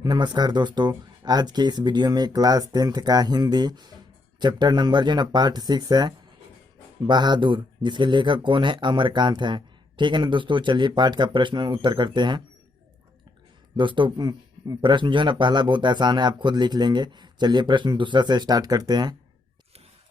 नमस्कार दोस्तों। आज के इस वीडियो में क्लास 10th का हिंदी चैप्टर नंबर जो ना पार्ट 6 है बहादुर, जिसके लेखक कौन है? अमरकांत है। ठीक है ना दोस्तों, चलिए पाठ का प्रश्न उत्तर करते हैं। दोस्तों प्रश्न जो है ना पहला बहुत आसान है, आप खुद लिख लेंगे। चलिए प्रश्न दूसरा से स्टार्ट करते हैं।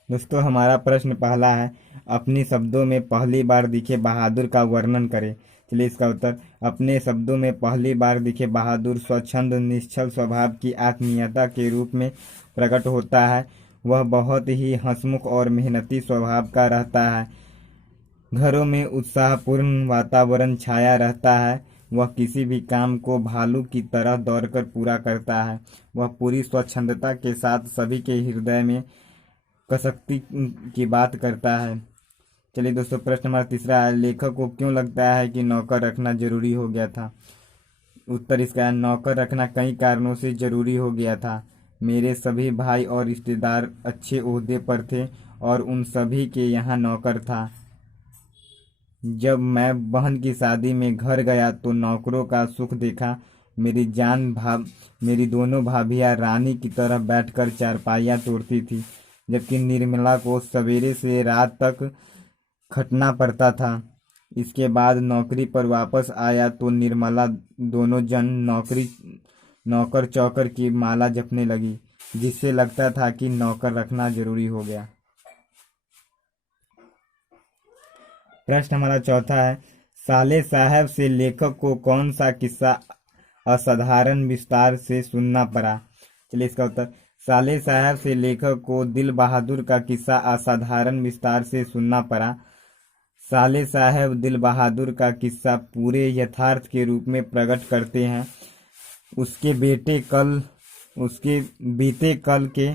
दोस्तों हमारा प्रश्न पहला है, अपनी शब्दों में पहली बार दिखे बहादुर का वर्णन करें। चलिए इसका उत्तर, अपने शब्दों में पहली बार दिखे बहादुर स्वच्छंद निश्चल स्वभाव की आत्मीयता के रूप में प्रकट होता है। वह बहुत ही हंसमुख और मेहनती स्वभाव का रहता है। घरों में उत्साहपूर्ण वातावरण छाया रहता है। वह किसी भी काम को भालू की तरह दौड़कर पूरा करता है। वह पूरी स्वच्छंदता के साथ सभी के हृदय में कसक्ति की बात करता है। चलिए दोस्तों प्रश्न हमारा तीसरा है, लेखक को क्यों लगता है कि नौकर रखना जरूरी हो गया था? उत्तर इसका है, नौकर रखना कई कारणों से जरूरी हो गया था। मेरे सभी भाई और रिश्तेदार अच्छे ओहदे पर थे और उन सभी के यहाँ नौकर था। जब मैं बहन की शादी में घर गया तो नौकरों का सुख देखा। मेरी दोनों भाभियाँ रानी की तरह बैठकर चारपाइयाँ तोड़ती थी, जबकि निर्मला को सवेरे से रात तक खटना पड़ता था। इसके बाद नौकरी पर वापस आया तो निर्मला दोनों जन नौकर चौकर की माला जपने लगी, जिससे लगता था कि नौकर रखना जरूरी हो गया। प्रश्न हमारा चौथा है, साले साहब से लेखक को कौन सा किस्सा असाधारण विस्तार से सुनना पड़ा? चलिए इसका उत्तर, साले साहब से लेखक को दिल बहादुर का किस्सा असाधारण विस्तार से सुनना पड़ा। साले साहब दिल बहादुर का किस्सा पूरे यथार्थ के रूप में प्रकट करते हैं। उसके बीते कल के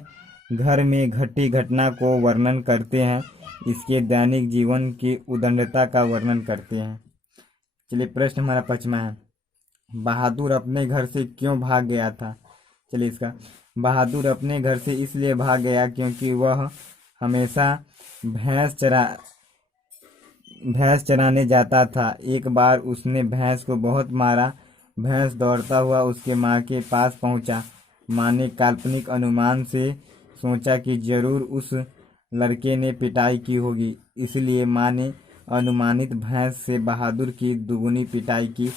घर में घटी घटना को वर्णन करते हैं। इसके दैनिक जीवन की उदंडता का वर्णन करते हैं। चलिए प्रश्न हमारा पांचवा है, बहादुर अपने घर से क्यों भाग गया था? चलिए इसका, बहादुर अपने घर से इसलिए भाग गया क्योंकि वह हमेशा भैंस चराने जाता था। एक बार उसने भैंस को बहुत मारा। भैंस दौड़ता हुआ उसके माँ के पास पहुंचा। माँ ने काल्पनिक अनुमान से सोचा कि जरूर उस लड़के ने पिटाई की होगी, इसलिए माँ ने अनुमानित भैंस से बहादुर की दुगुनी पिटाई की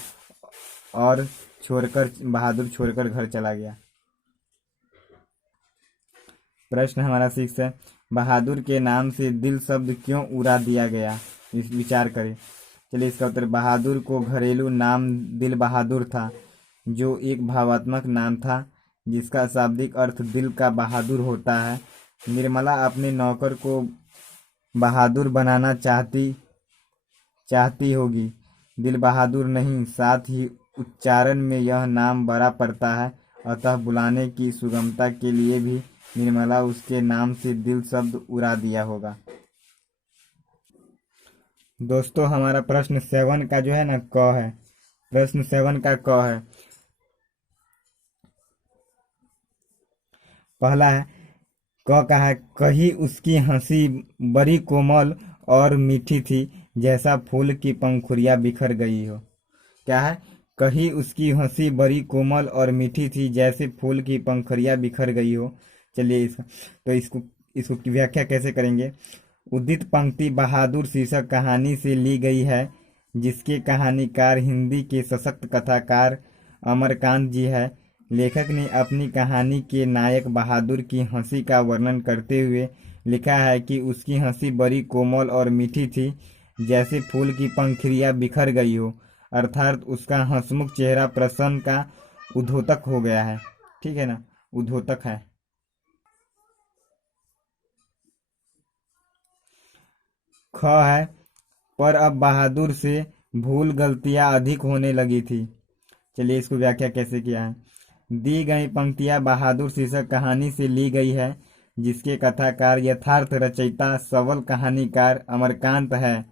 और बहादुर छोड़कर घर चला गया। प्रश्न हमारा 6 है, बहादुर के नाम से दिल शब्द क्यों उड़ा दिया गया? इस विचार करें। चलिए इसका उत्तर, बहादुर को घरेलू नाम दिल बहादुर था, जो एक भावात्मक नाम था जिसका शाब्दिक अर्थ दिल का बहादुर होता है। निर्मला अपने नौकर को बहादुर बनाना चाहती होगी, दिल बहादुर नहीं। साथ ही उच्चारण में यह नाम बड़ा पड़ता है, अतः बुलाने की सुगमता के लिए भी निर्मला उसके नाम से दिल शब्द उड़ा दिया होगा। दोस्तों हमारा प्रश्न 7 का जो है ना क है। प्रश्न 7 का क है, पहला है, क का है, कही उसकी हंसी बड़ी कोमल और मीठी थी, जैसा फूल की पंखुड़ियां बिखर गई हो। क्या है? कही उसकी हंसी बड़ी कोमल और मीठी थी, जैसे फूल की पंखुड़ियां बिखर गई हो। चलिए इसको व्याख्या कैसे करेंगे। उदित पंक्ति बहादुर शीर्षक कहानी से ली गई है, जिसके कहानीकार हिंदी के सशक्त कथाकार अमरकांत जी है। लेखक ने अपनी कहानी के नायक बहादुर की हंसी का वर्णन करते हुए लिखा है कि उसकी हंसी बड़ी कोमल और मीठी थी, जैसे फूल की पंखुड़ियां बिखर गई हो, अर्थात उसका हंसमुख चेहरा प्रसन्न का उद्योतक हो गया है। ठीक है ना, उद्योतक है। ख है, पर अब बहादुर से भूल गलतियां अधिक होने लगी थी। चलिए इसको व्याख्या कैसे किया है। दी गई पंक्तियां बहादुर शीर्षक कहानी से ली गई है, जिसके कथाकार यथार्थ रचयिता सवल कहानीकार अमरकांत है।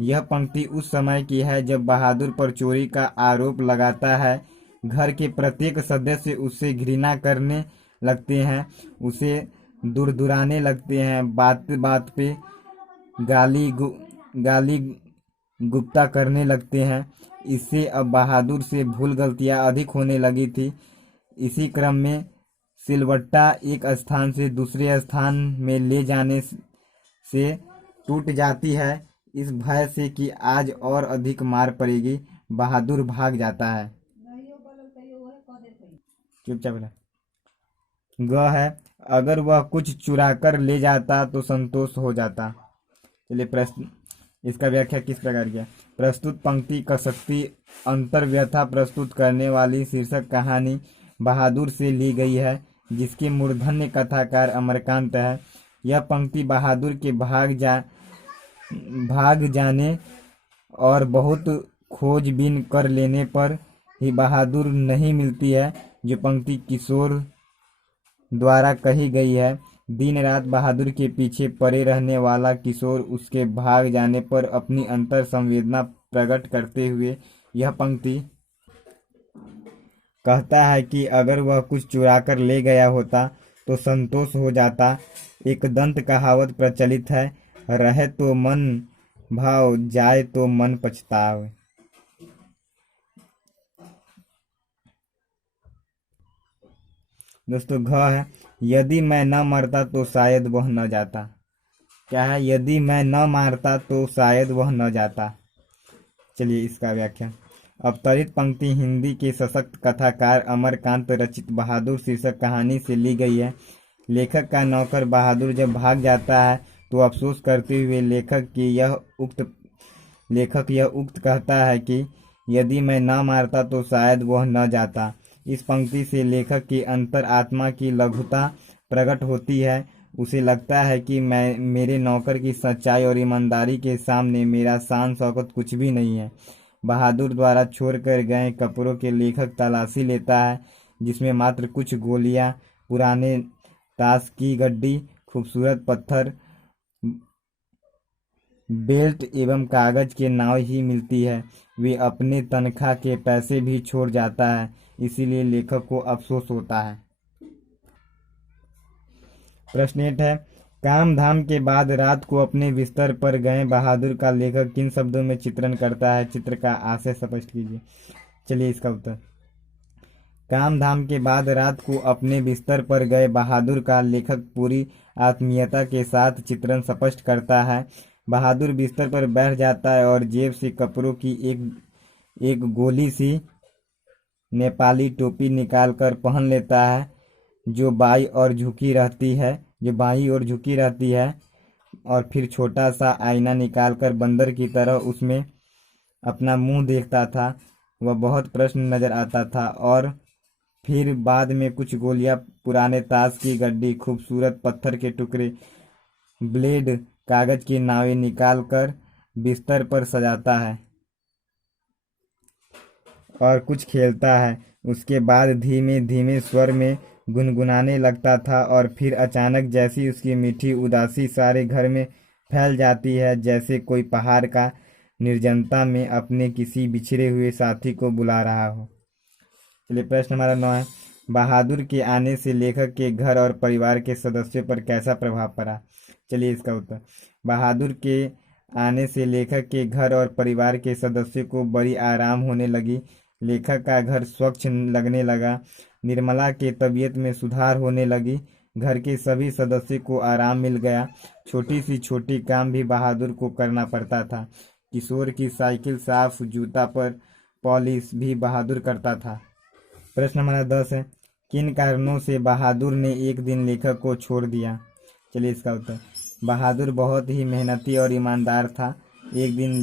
यह पंक्ति उस समय की है जब बहादुर पर चोरी का आरोप लगाता है। घर के प्रत्येक सदस्य उससे घृणा करने लगते हैं, उसे दुरदुराने लगते हैं, बात बात पे गाली गुप्ता करने लगते हैं। इससे अब बहादुर से भूल गलतियां अधिक होने लगी थी। इसी क्रम में सिलवट्टा एक स्थान से दूसरे स्थान में ले जाने से टूट जाती है। इस भय से कि आज और अधिक मार पड़ेगी, बहादुर भाग जाता है। चुपचाप रहे। ग है, अगर वह कुछ चुरा कर ले जाता तो संतोष हो जाता। चलिए प्रश्न, इसका व्याख्या किस प्रकार की है। प्रस्तुत पंक्ति कसक्ति अंतर्व्यथा प्रस्तुत करने वाली शीर्षक कहानी बहादुर से ली गई है, जिसके मूर्धन्य कथाकार अमरकांत है। यह पंक्ति बहादुर के भाग जाने और बहुत खोजबीन कर लेने पर ही बहादुर नहीं मिलती है, जो पंक्ति किशोर द्वारा कही गई है। दिन रात बहादुर के पीछे पड़े रहने वाला किशोर उसके भाग जाने पर अपनी अंतर संवेदना प्रकट करते हुए यह पंक्ति कहता है कि अगर वह कुछ चुरा कर ले गया होता तो संतोष हो जाता। एक दंत कहावत प्रचलित है, रहे तो मन भाव, जाए तो मन पछतावे। दोस्तों घ है, यदि मैं न मरता तो शायद वह न जाता। क्या है, यदि मैं न मारता तो शायद वह न जाता। चलिए इसका व्याख्या। अवतरित पंक्ति हिंदी के सशक्त कथाकार अमरकांत रचित बहादुर शीर्षक कहानी से ली गई है। लेखक का नौकर बहादुर जब भाग जाता है तो अफसोस करते हुए लेखक यह उक्त कहता है कि यदि मैं न मारता तो शायद वह न जाता। इस पंक्ति से लेखक की अंतर आत्मा की लघुता प्रकट होती है। उसे लगता है कि मेरे नौकर की सच्चाई और ईमानदारी के सामने मेरा शान शौकत कुछ भी नहीं है। बहादुर द्वारा छोड़कर गए कपड़ों के लेखक तलाशी लेता है, जिसमें मात्र कुछ गोलियां, पुराने ताश की गड्डी, खूबसूरत पत्थर, बेल्ट एवं कागज के नाव ही मिलती है। वे अपने तनख्वाह के पैसे भी छोड़ जाता है, इसीलिए लेखक को अफसोस होता है। प्रश्न 8 है, काम धाम के बाद रात को अपने बिस्तर पर गए बहादुर का लेखक किन शब्दों में चित्रण करता है। चित्र का आशय स्पष्ट कीजिए। चलिए इसका उत्तर। काम धाम के बाद रात को अपने बिस्तर पर गए बहादुर का लेखक पूरी आत्मीयता के साथ चित्रण स्पष्ट करता है। बहादुर बिस्तर पर बैठ जाता है और जेब से कपड़ों की एक गोली सी नेपाली टोपी निकालकर पहन लेता है, जो बाईं ओर झुकी रहती है, और फिर छोटा सा आईना निकालकर बंदर की तरह उसमें अपना मुंह देखता था। वह बहुत प्रसन्न नजर आता था। और फिर बाद में कुछ गोलियां, पुराने ताश की गड्डी, खूबसूरत पत्थर के टुकड़े, ब्लेड, कागज की नावें निकालकर बिस्तर पर सजाता है और कुछ खेलता है। उसके बाद धीमे धीमे स्वर में गुनगुनाने लगता था और फिर अचानक जैसी उसकी मीठी उदासी सारे घर में फैल जाती है, जैसे कोई पहाड़ का निर्जनता में अपने किसी बिछड़े हुए साथी को बुला रहा हो। चलिए प्रश्न हमारा 9 है, बहादुर के आने से लेखक के घर और परिवार के सदस्यों पर कैसा प्रभाव पड़ा। चलिए इसका उत्तर। बहादुर के आने से लेखक के घर और परिवार के सदस्यों को बड़ी आराम होने लगी। लेखक का घर स्वच्छ लगने लगा। निर्मला के तबीयत में सुधार होने लगी। घर के सभी सदस्यों को आराम मिल गया। छोटी सी छोटी काम भी बहादुर को करना पड़ता था। किशोर की साइकिल साफ, जूता पर पॉलिश भी बहादुर करता था। प्रश्न हमारा 10 है, किन कारणों से बहादुर ने एक दिन लेखक को छोड़ दिया। चलिए इसका उत्तर। बहादुर बहुत ही मेहनती और ईमानदार था। एक दिन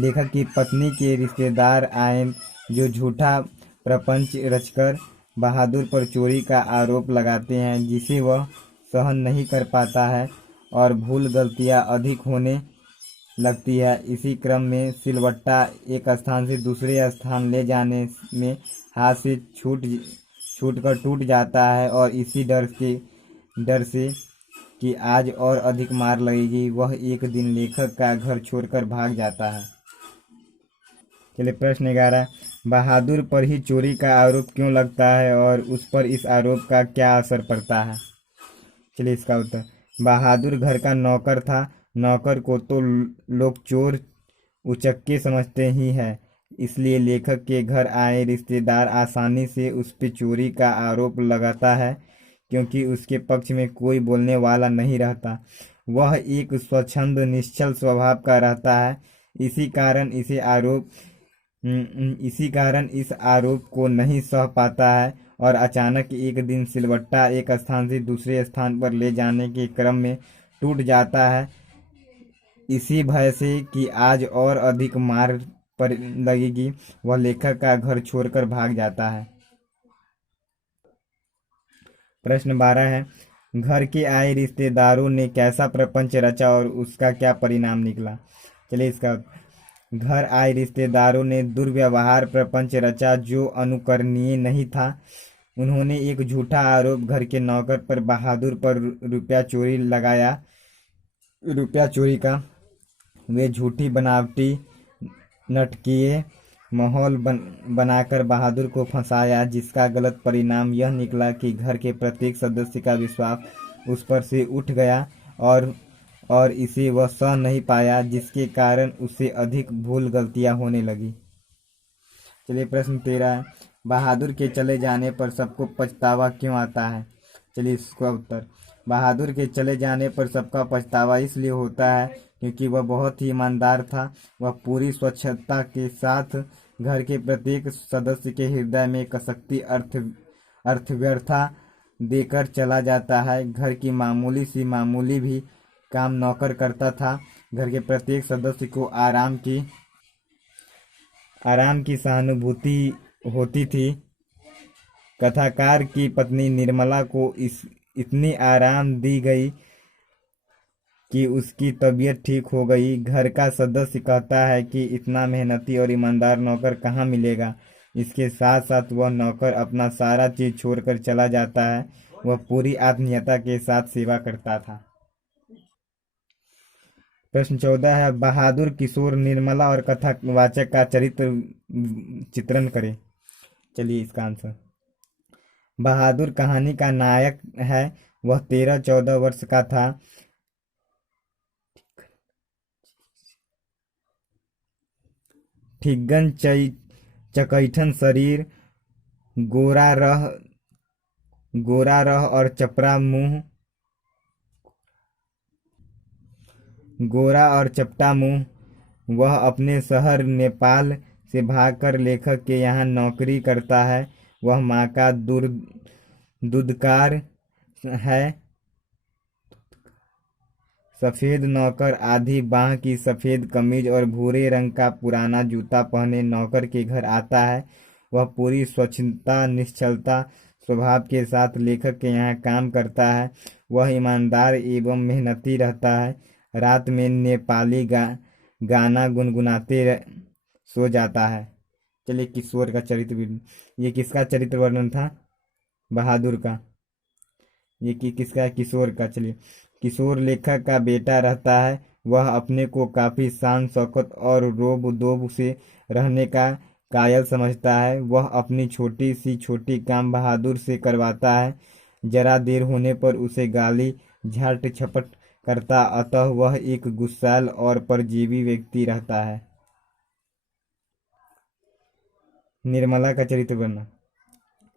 लेखक की पत्नी के रिश्तेदार आए, जो झूठा प्रपंच रचकर बहादुर पर चोरी का आरोप लगाते हैं, जिसे वह सहन नहीं कर पाता है और भूल गलतियां अधिक होने लगती है। इसी क्रम में सिलवट्टा एक स्थान से दूसरे स्थान ले जाने में हाथ से छूटकर टूट जाता है और इसी डर से कि आज और अधिक मार लगेगी, वह एक दिन लेखक का घर छोड़कर भाग जाता है। चलिए प्रश्न 11, बहादुर पर ही चोरी का आरोप क्यों लगता है और उस पर इस आरोप का क्या असर पड़ता है। चलिए इसका उत्तर। बहादुर घर का नौकर था। नौकर को तो लोग चोर उचक्के समझते ही हैं, इसलिए लेखक के घर आए रिश्तेदार आसानी से उस पर चोरी का आरोप लगाता है, क्योंकि उसके पक्ष में कोई बोलने वाला नहीं रहता। वह एक स्वच्छंद निश्चल स्वभाव का रहता है। इसी कारण इस आरोप को नहीं सह पाता है और अचानक एक दिन सिलवट्टा एक स्थान से दूसरे स्थान पर ले जाने के क्रम में टूट जाता है। इसी भय से कि आज और अधिक मार पर लगेगी, वह लेखक का घर छोड़कर भाग जाता है। प्रश्न 12 है, घर के आए रिश्तेदारों ने कैसा प्रपंच रचा और उसका क्या परिणाम निकला। चलिए इसका घर आए रिश्तेदारों ने दुर्व्यवहार प्रपंच रचा जो अनुकरणीय नहीं था। उन्होंने एक झूठा आरोप घर के नौकर पर बहादुर पर रुपया चोरी का। वे झूठी बनावटी नाटकीय माहौल बनाकर बहादुर को फंसाया, जिसका गलत परिणाम यह निकला कि घर के प्रत्येक सदस्य का विश्वास उस पर से उठ गया और इसे वह सह नहीं पाया, जिसके कारण उससे अधिक भूल गलतियां होने लगी। चलिए प्रश्न 13 है, बहादुर के चले जाने पर सबको पछतावा क्यों आता है। चलिए इसका उत्तर, बहादुर के चले जाने पर सबका पछतावा इसलिए होता है क्योंकि वह बहुत ही ईमानदार था। वह पूरी स्वच्छता के साथ घर के प्रत्येक सदस्य के हृदय में कसकती अर्थव्यवस्था देकर चला जाता है। घर की मामूली सी मामूली भी काम नौकर करता था। घर के प्रत्येक सदस्य को आराम की सहानुभूति होती थी। कथाकार की पत्नी निर्मला को इतनी आराम दी गई कि उसकी तबीयत ठीक हो गई। घर का सदस्य कहता है कि इतना मेहनती और ईमानदार नौकर कहाँ मिलेगा। इसके साथ साथ वह नौकर अपना सारा चीज छोड़कर चला जाता है। वह पूरी आत्मीयता के साथ सेवा करता था। प्रश्न 14 है, बहादुर, किशोर, निर्मला और कथावाचक का चरित्र चित्रण करें। चलिए इसका आंसर, बहादुर कहानी का नायक है। वह 13-14 वर्ष का था। ठिग्गन चकैठन शरीर, गोरा रह और चपटा मुंह। वह अपने शहर नेपाल से भागकर लेखक के यहाँ नौकरी करता है। वह माँ का दूधकार है। सफेद नौकर आधी बाह की सफेद कमीज और भूरे रंग का पुराना जूता पहने नौकर के घर आता है। वह पूरी स्वच्छता निश्चलता स्वभाव के साथ लेखक के यहाँ काम करता है। वह ईमानदार एवं मेहनती रहता है। रात में नेपाली गाना गुनगुनाते सो जाता है। चलिए किशोर का चरित्र, ये किसका चरित्र वर्णन था, बहादुर का। ये किसका, किशोर का। चलिए, किशोर लेखक का बेटा रहता है। वह अपने को काफी शान शौकत और रोब दोब से रहने का कायल समझता है। वह अपनी छोटी काम बहादुर से करवाता है। जरा देर होने पर उसे गाली झाट झपट करता, अतः वह एक गुस्सैल और परजीवी व्यक्ति रहता है। निर्मला का चरित्र वर्णन,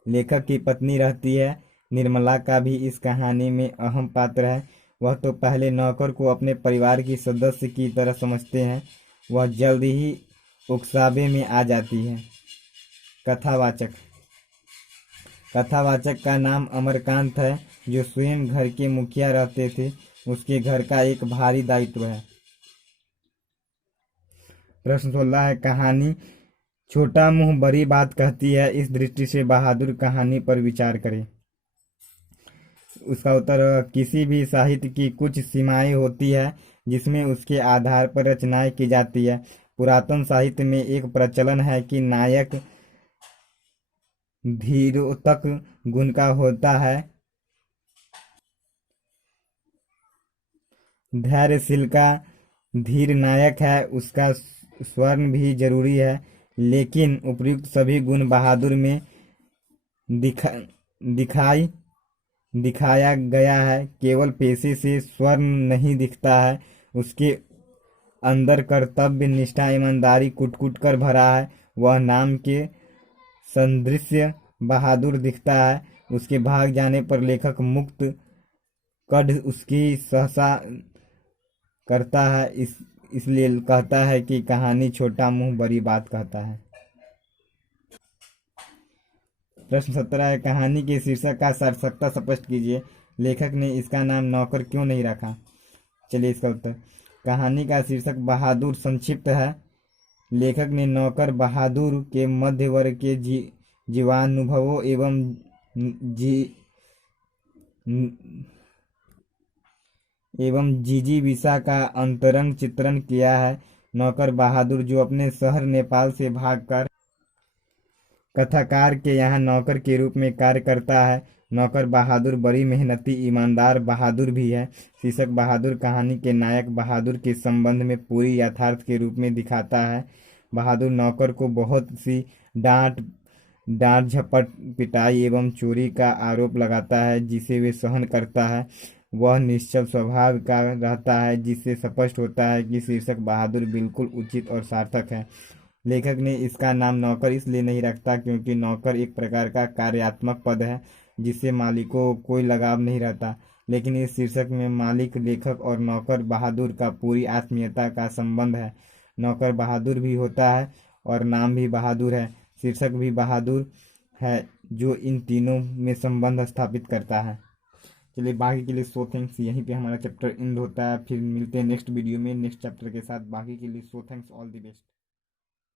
लेखक की पत्नी रहती है। निर्मला का भी इस कहानी में अहम पात्र है। वह तो पहले नौकर को अपने परिवार की सदस्य की तरह समझते हैं। वह जल्द ही उकसावे में आ जाती है। कथावाचक का नाम अमरकांत है, जो स्वयं घर के मुखिया रहते थे। उसके घर का एक भारी दायित्व है। प्रश्न 16 है, कहानी छोटा मुंह बड़ी बात कहती है। इस दृष्टि से बहादुर कहानी पर विचार करें। उसका उत्तर, किसी भी साहित्य की कुछ सीमाएं होती है जिसमें उसके आधार पर रचनाएं की जाती है। पुरातन साहित्य में एक प्रचलन है कि नायक धीरोतक गुण का होता है। धैर्यशील का धीर नायक है। उसका स्वर्ण भी जरूरी है, लेकिन उपर्युक्त सभी गुण बहादुर में दिखाया गया है। केवल पेशे से स्वर्ण नहीं दिखता है, उसके अंदर कर्तव्य निष्ठा ईमानदारी कुट कुट कर भरा है। वह नाम के सदृश्य बहादुर दिखता है। उसके भाग जाने पर लेखक मुक्त कढ़ उसकी सहसा करता है, इसलिए कहता है कि कहानी छोटा मुंह बड़ी बात कहता है। प्रश्न 17 है, कहानी के शीर्षक का सार्थकता स्पष्ट कीजिए। लेखक ने इसका नाम नौकर क्यों नहीं रखा? चलिए इसका उत्तर। कहानी का शीर्षक बहादुर संक्षिप्त है। लेखक ने नौकर बहादुर के मध्य वर्ग के जीवानुभवों जी एवं जिजीविषा का अंतरंग चित्रण किया है। नौकर बहादुर जो अपने शहर नेपाल से भागकर कथाकार के यहाँ नौकर के रूप में कार्य करता है। नौकर बहादुर बड़ी मेहनती ईमानदार बहादुर भी है। शीर्षक बहादुर कहानी के नायक बहादुर के संबंध में पूरी यथार्थ के रूप में दिखाता है। बहादुर नौकर को बहुत सी डांट डांट झपट पिटाई एवं चोरी का आरोप लगाता है, जिसे वे सहन करता है। वह निश्चल स्वभाव का रहता है, जिससे स्पष्ट होता है कि शीर्षक बहादुर बिल्कुल उचित और सार्थक है। लेखक ने इसका नाम नौकर इसलिए नहीं रखता क्योंकि नौकर एक प्रकार का कार्यात्मक पद है, जिससे मालिकों को कोई लगाव नहीं रहता। लेकिन इस शीर्षक में मालिक, लेखक और नौकर बहादुर का पूरी आत्मीयता का संबंध है। नौकर बहादुर भी होता है और नाम भी बहादुर है। शीर्षक भी बहादुर है, जो इन तीनों में संबंध स्थापित करता है। चलिए बाकी के लिए सो थैंक्स। यहीं पे हमारा चैप्टर एंड होता है। फिर मिलते हैं नेक्स्ट वीडियो में नेक्स्ट चैप्टर के साथ। बाकी के लिए so thanks, all the best.